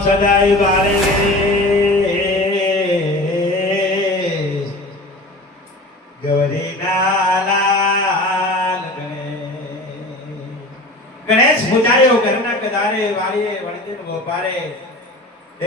સદાય બારે ગૌરીના લાલ ગણેશ પૂજાયો ઘરના કદારે વાળીએ વણતીન ગોપારે એ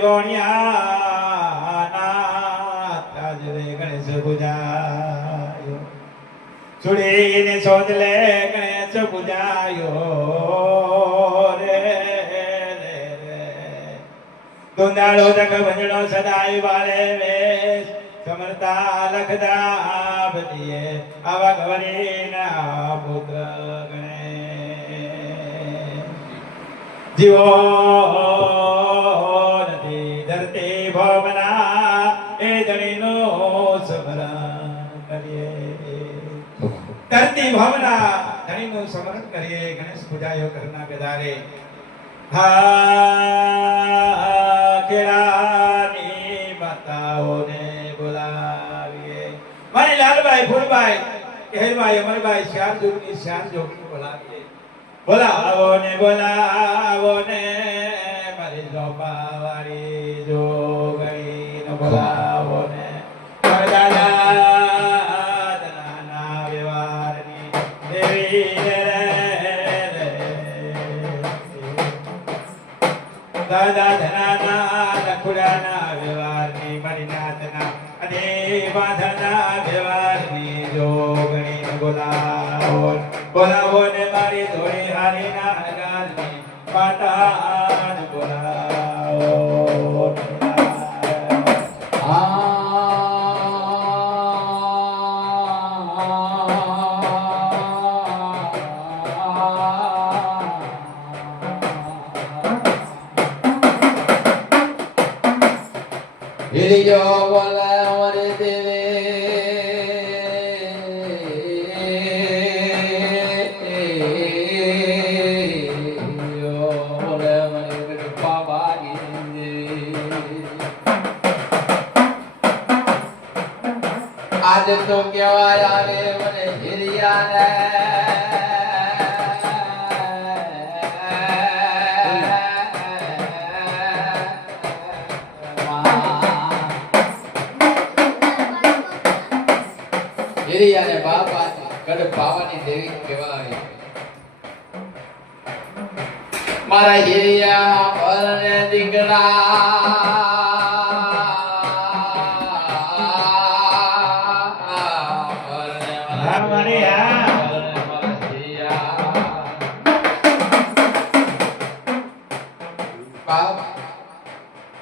વણિયાના તાજરે ગણેશ પૂજાયો સુડીને સોદલે ગણેશ પૂજાયો દુંદાળો તક ભજણો સદાય વાલે વેશ સમરતા લખદા બદીએ આવા ગૌરીના પુત્ર ગણે જીવો નથી ધરતી ભવના એ જણીનો સ્મરણ કરીએ ધરતી ભવના ધણીનું સ્મરણ કરીએ ગણેશ પૂજાયો કરના ગદારે કેળાની માતાઓને બોલાવીએ મારી લાલભાઈ ફૂલભાઈ કહેરભાઈ અમરભાઈ શ્યામ જોગની બોલાવીએ બોલાવો ને મારી જોપાવાળી જોગણીને બોલાવો ને દાદા વ્યવહારની દેવી દાદા ધનાના લખુડાના વ્યવહારની મરીનાથના અને બાંધના વ્યવહારની જોગણીને બોલાવો ને મારી ધોળી હારીના અનગારની પાટાને બોલાવો હિરિયો બોલે અમારી દેવે બોલે અમારી બાબાજી આજે તો કેવાય આવે મને હિરિયાને હિરિયાને બાપા ગઢ પાવાની દેવી કહેવાય મારા હિરિયા પરને દીકરા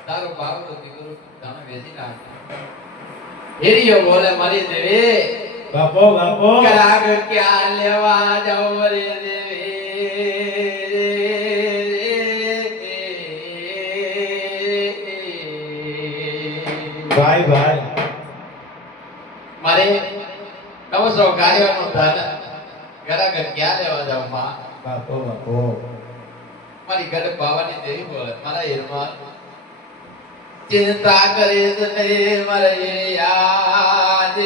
તારો બાપનો દીકરો તમે વેચી નાખ હિરિયો બોલે મારી દેવી બાપો કરાગ ક્યાં લેવા જાવ રે દેવી ભાઈ મારે નવસો કાર્યનો ધન કરાગ ક્યાં લેવા જાવ માં બાપો મારી ઘર પાવાની દેવી બોલે મારા હિરમાન ચિંતા કરે તને મારે યાદ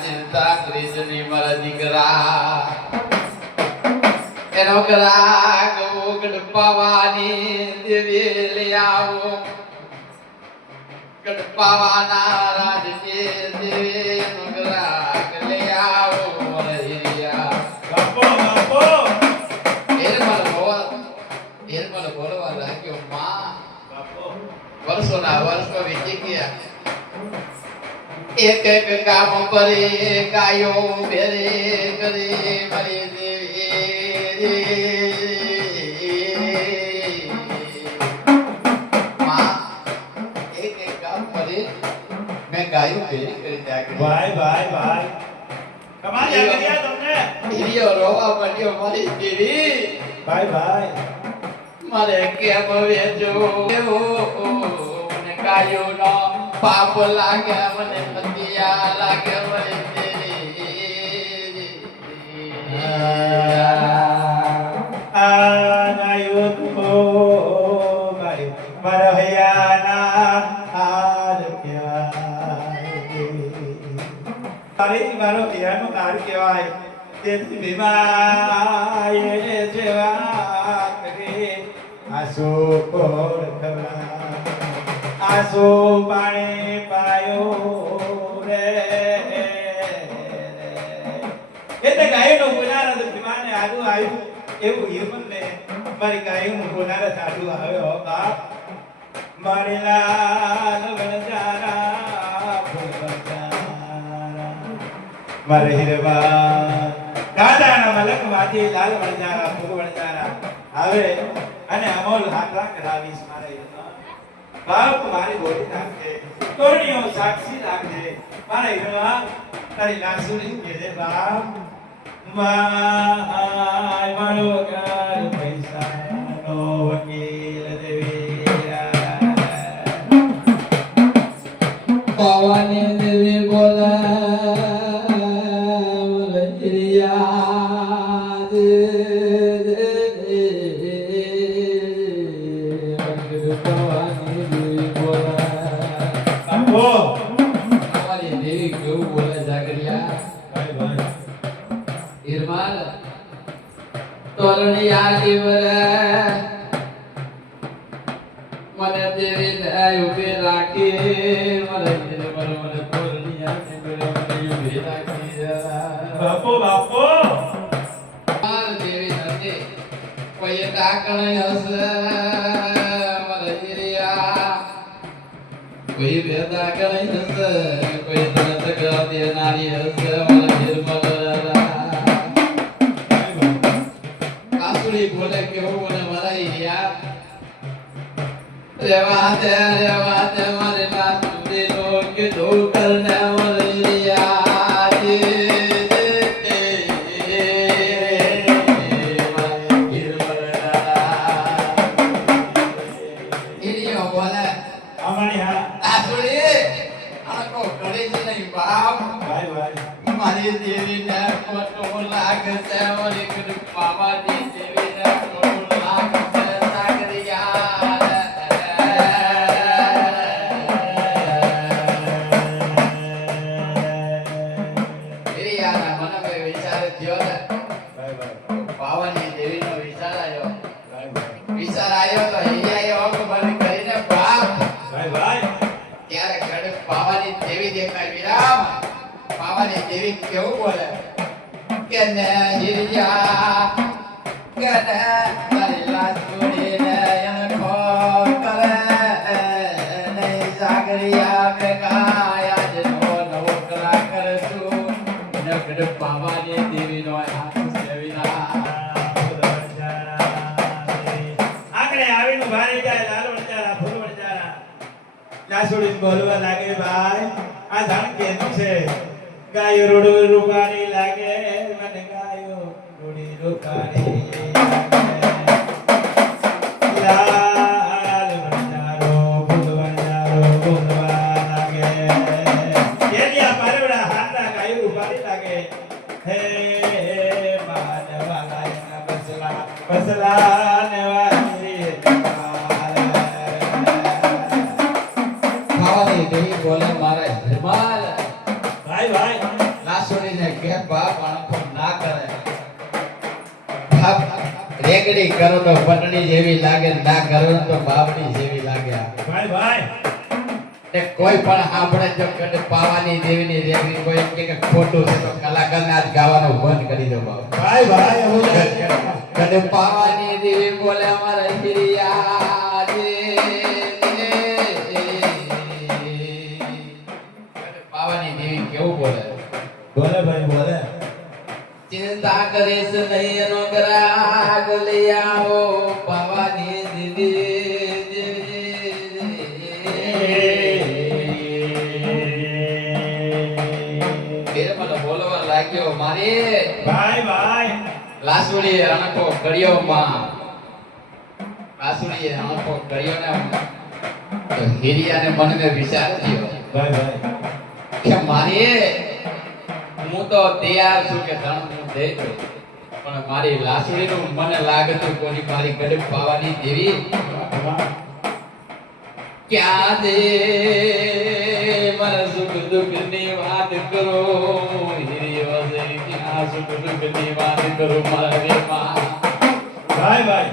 ચિંતા કરીશ ની મારા દીકરા એનો કરાક ગડપાવાની દેવી લઈ આવો ગડપાવાના રાજકે દેવી એનો કરાક લઈ આવો મારા હિરિયા બાપો એરમલ બોલવા લાગ્યો માં વર્ષોના વર્ષો વીતી ગયા એક એક કામ પરે કાયો બેરે કરે મારી દેવી માં એક એક કામ પરે મેં ગાયો બેરે કરી નાખી ભાઈ કમાલ કર્યા તમને હિરિયો રોવા પડ્યો મારી દેવી ભાઈ મારે કેમ વેચો ને કાયો નો પાપ લાગે મને પતિયા લાગે મને આનાયો તો મારા હૈયાના હાલ ક્યાં મારી મારો મારો હીરાનો હાર કહેવાય તેથી ભીમાએ જેવા કરે આસો કોર ખવડા આસો પાણી પાયો રે એટલે ગાયનો બોલારા તો ભીમાને આડું આવ્યું એવું હિરમનને મારી ગાયનું બોલારા સાડું આવ્યો બાપ મારી લાલ વણજારા ફૂલવજારા મારે હિરવા દાદાના મલક માંથી લાલ વણજારા ફૂલવજારા આવે અને અમોલ હાકલા કરાવીશ મારે હિરવા બાપ મારી બોલી રાખે તોરણીઓ સાક્ષી રાખે મારે હિરવા તારી લાસુરી કે દે બાપ માય મારો ગાર પૈસાનો વકીલ દેવીરા પાવાની દેવી બોલાવે યાદ પાવાની દેવી બોલાવે આપો પાવાની દેવી કેવું બોલે જાગરિયા ભાઈ ભાઈ ઈરમાલ તોરણી આદિવરા મને દેવી નાય ઉભી રાખી મને તોરણી આદિવરા મને ઉભી રાખી જરા બાપો બાપો માર દેવી નથી કોઈ ટાકણે હશે મને હિરિયા કોઈ બેદા કરે હશે કોઈ તરત ગા દેનારી હશે મને નિર્મલ બોલે કેવું બોલે મારા હિરિયા રેવા દે મારે ના સુધે નો કે દો કરને મારે હિરિયા હિરિયો બોલે અમારી હા આ સુડી આકો કરે છે નહીં બાપ ભાઈ ભાઈ મારી દેવી ને કોટો લાગશે ઓલી કુડ બાબા દી દેવી ને કોટો લાગશે સાગરિયા હિરિયાના મનમે વિચાર થયો ને ભાઈ ભાઈ પાવાની દેવી નો વિચાર આવ્યો ભાઈ ભાઈ વિચાર આવ્યો તો હિરિયાએ ઓક બંધ કરીને બાપ ભાઈ ભાઈ ત્યારે કડક પાવાની દેવી દેખાય વિરામ પાવાની દેવી કેવું બોલે કે ને હિરિયા કે ને મારી લાસુડી ને એનો કરે નહીં સાગરિયા મે કાયા જનો નવો કલા કરશું ને કડક પાવાની દેવી નો હાથ સેવીના આગળ આવીને ભારી જાય લાલ વણજારા ફૂલ વણજારા લાસુડી બોલવા લાગે ભાઈ આ ધાન કેનું છે ગાયો રોડો રૂપારી લાગે મને ગાયો રોડી રૂપારી લાલ વણજારો ફૂલ વણજારો બોલવા લાગે કેલિયા પારવડા હાથા ગાયો રૂપારી લાગે હે માનવા લાયના બસલા બસલા નેવારી પાવાની દેવી બોલે મારે હિમાલ ભાઈ ભાઈ લાસુડીને કે બાપ આણકો ના કરે બાપ રેગડી કરો તો પટણી જેવી લાગે ના કરો તો બાપની જેવી લાગે ભાઈ ભાઈ તે કોઈ પણ આપણે જો કદ પાવાની દેવીની રેગડી કોઈ એમ કે ખોટું છે તો કલાકારને આજ ગાવાનું બંધ કરી દો બાપ ભાઈ ભાઈ હું કદ પાવાની દેવી બોલે અમારા હિરિયા દે પાવાની દેવી કેવું બોલે બોલે ભાઈ બોલે ચિંતા કરીશ નહીં એનો ગ્રાહક લઈ આવો પાવાની દીદી મને બોલવા લાગ્યો મારી ભાઈ ભાઈ લાસુડી અણકો કર્યો માં લાસુડી અણકો કર્યો ને તો હિરિયાને મનને વિચાર થયો ભાઈ ભાઈ કે મારી હું તો તૈયાર છું કે ધન હું દઈ દઉં પણ મારી લાસુડીનું મને લાગતું કોની મારી ગડબ પાવાની દેવી ક્યાં દે મારા સુખ દુઃખની વાત કરો હિરિયા સુખની વાત કરું મારી માં ભાઈ ભાઈ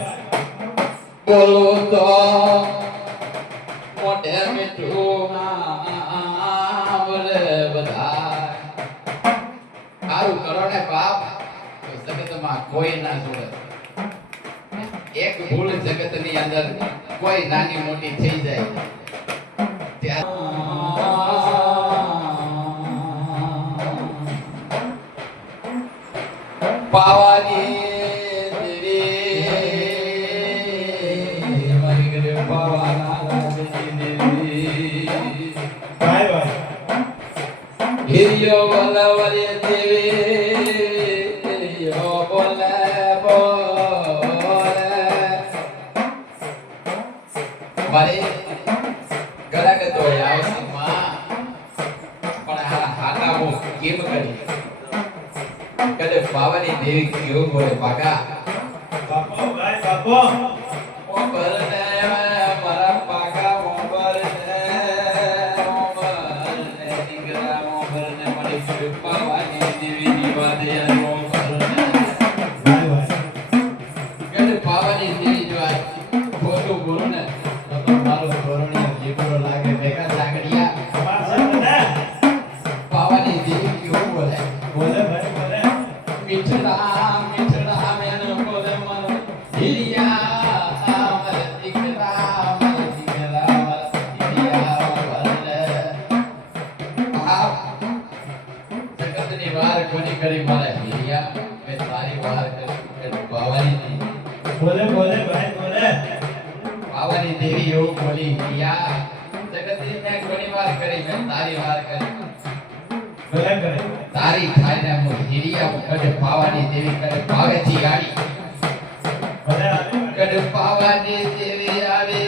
બોલું તો મોઢે મીઠું બોલે બધા સારું કરો ને બાપ તો જગતમાં કોઈ ના જોડે એક ભૂલ જગતની અંદર કોઈ નાની મોટી થઈ જાય પાવાની દેવી મારી ઘરે પાવાના દેવી ભાઈ ભાઈ હિરિયો વલવરે દેવી યો બોલે બોલે મારે ગળાને તો આવશે માં પણ આ હાટાઓ કેમ કરી કદે પાવાની દેવી કેવું બોલે પાકા બાપો ભાઈ બાપો ઓબરને મારા પાકા ઓબરને દીકરા ઓબરને મારી પાવાની દેવીની વાત યાર ઓબરને ભાઈ ભાઈ કદે પાવાની દેવી જો આ ખોટું બોલું ને તો મારો ધોરણીયો જીગરો લાગે ભેગા લાગડિયા મારા પાવાની દેવી કેવું બોલે બોલે ભાઈ બોલે મીઠડા મીઠડા મેન બોલે મારો હિરિયા મારા દીકરા મારા હિરિયા બોલે આ જગતની વાર કોની કરી મારા હિરિયા મેં તારી વાર કરી પાવાની બોલે બોલે ભાઈ બોલે પાવાની દેવી એવું બોલી હિરિયા જગતની મેં કોની વાર કરી મેં તારી વાર કરી બોલે કરે તારી થાયને હું હિરિયા કડે પાવાની દેવી કડે પાવેથી આડી બોલે આવે કડે પાવાની દેવી આવે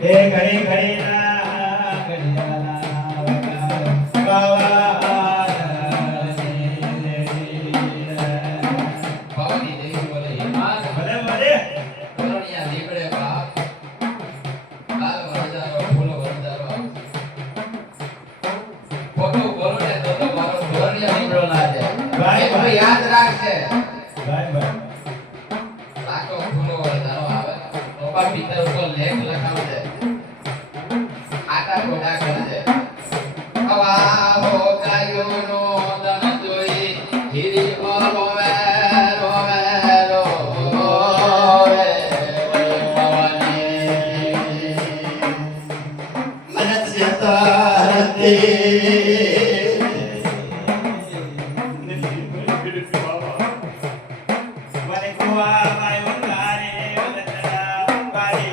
એ ઘડી ઘડી ના ઘડિયાળા પાવાની દેવી બોલે હિમાન બોલે બોલે ધોરણિયા નીકળે બાપ કાલ વરજારો ફૂલો વરજારો ફોટો બોલો ને તો મારો ધોરણિયા નીકળો ના જાય ભાઈ, ભાઈ યાદ રાખજે ભાઈ ભાઈ લાખો ફૂલો વરજારો આવે બાપા પિતા ઉપર લેખ લખાવજે આટા ગોડા કરજે હવા હો ગાયો નો દન જોઈ હિરી ઓરોવે રોવે રોવે પાવાની મનસ્ય તારતી મને કુવા માય વંગારે વદના પારે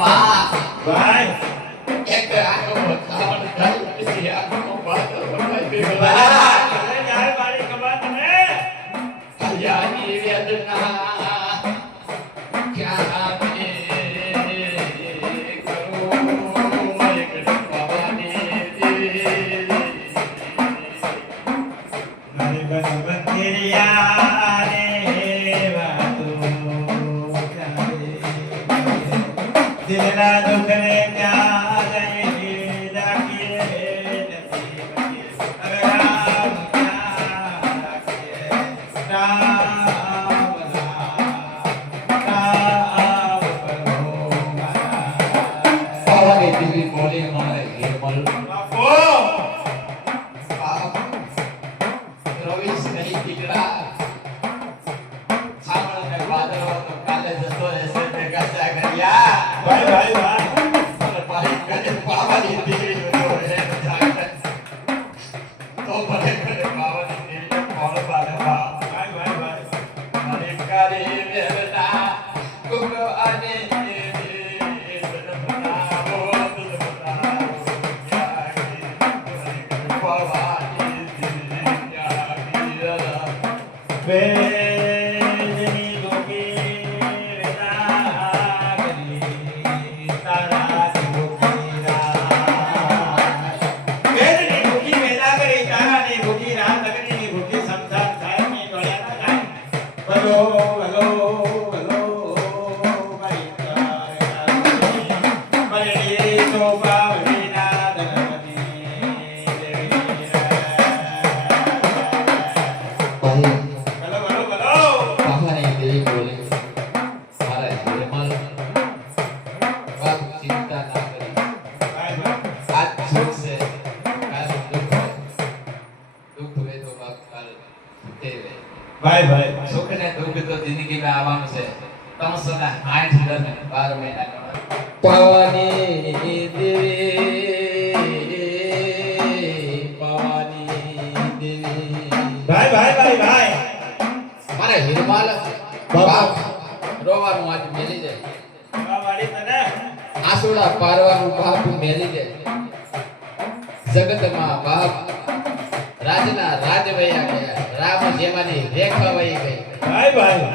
ભાઈ એક આખો ખાવડ ખાઈ પછી આખો પાતો ભાઈ યાર મારી ખબર તને કલ્યાણી વેદના ક્યાં કરું એક ભવાની મારી બંધરિયા રે વાતો દિલના દુખને ક્યાં ગઈ રાખીએ નથી હવે રામ ક્યાં રાખીએ રામ રામ કરો પાવાની દેવી બોલે મારે હેમલ બાપો બાપ રવિશ નહીં દીકરા સાંભળ ને વાદળો તો કાલે જતો રહેશે ભેગા કર્યા ભાઈ ભાઈ ભાઈ અને ભાઈ કદે પાવાની દેવી નો હે જાગત તો ભલે કદે પાવાની દેવી કોણ બાને બાપ ભાઈ ભાઈ ભાઈ અને કારે વેદના કુક અને વેદની ગોપી વેદા કરી તારા ગોપી વેદની ગોપી વેદા ભાઈ સુખ ને દુઃખ તો જિંદગીમાં આવવાનું છે 360 દિવસ 12 મહિના પાવાની દેવી ભાઈ મારે હિરમાલ બાપ રોવાનું આજ મેલી જાય વાળી તને આસુડા પારવાનું બાપ મેલી જાય જગતમાં બાપ રાજના રાજ વયા ગયા રામ જેવાની રેખા વહી ગઈ ભાઈ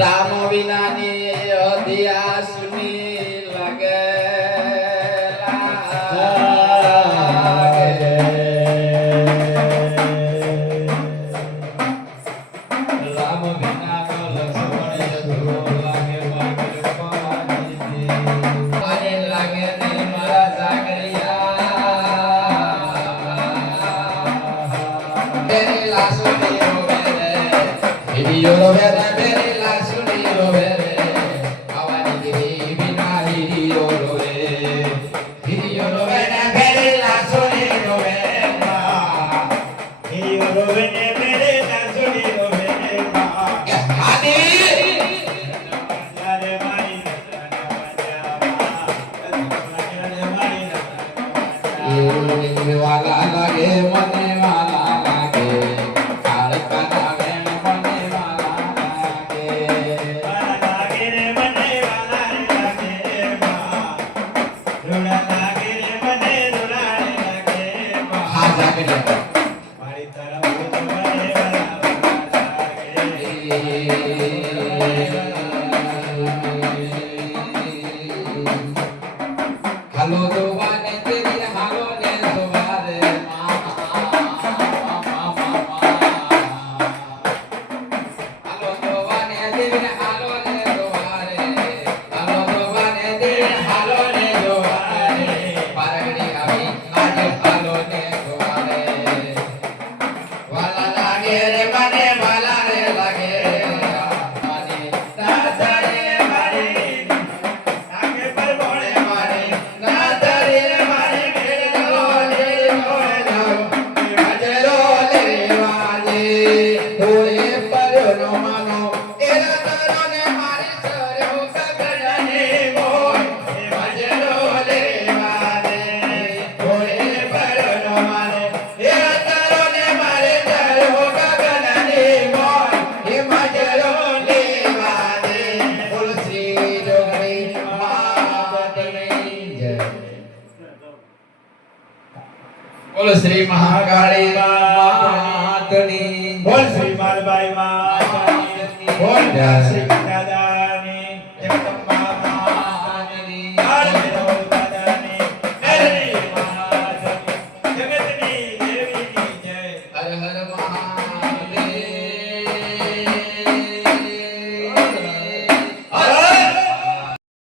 રામ વિનાની અધિયા સુની લાગે રામ વિનાનો લક્ષ્મણ યદુર લાગે મને લાગે ને મારા જાગરિયા તેરી લાસો ની રોવે રે હિડિયો રોવે રે તેરી લાસો ની રોવે રે આવાની દેવી વિના હિડિયો રોવે હિડિયો રોવે ને તેરી લાસો ની રોવે હિરિયો રોવે ને મેરે નાસુડી રોવે ને મા કે હાદી યારે મારી વાલા લાગે મને વાલા લાગે કાળકા વેણ મને વાલા લાગે લાગે રે મને વાલા લાગે મા રૂડા લાગે રે મને રૂડા લાગે મા હા જાગે મારી તરફ તો મને વાલા લાગે હાલો દોવાને તેરી હાલો ને દોવારે હાલો દોવાને તેરી હાલો ને દોવારે હાલો દોવાને તેરી હાલો ને દોવારે પારગડી આવી આજે હાલો ને દોવારે વાલા લાગે રે મને વાલા રે લાગે મને દાદા રે મારી લાગે પર બોળે મારે દાદા રે મારી મેળો લે મોળો વાજરો લે વાજે હોએ પરનો માનો એરા તારો ને મારી સર્યો કગડને મોય વાજરો લે વાજે હોએ પરનો માનો એરા તારો ને મારી સર્યો કગડને મોય એ વાજરો લે વાજે બોલ શ્રી જોગણી માતની જય બોલો શ્રી મહાકાળી માતની બોલ શ્રી માલબાઈ માતા બોલ જય શ્રી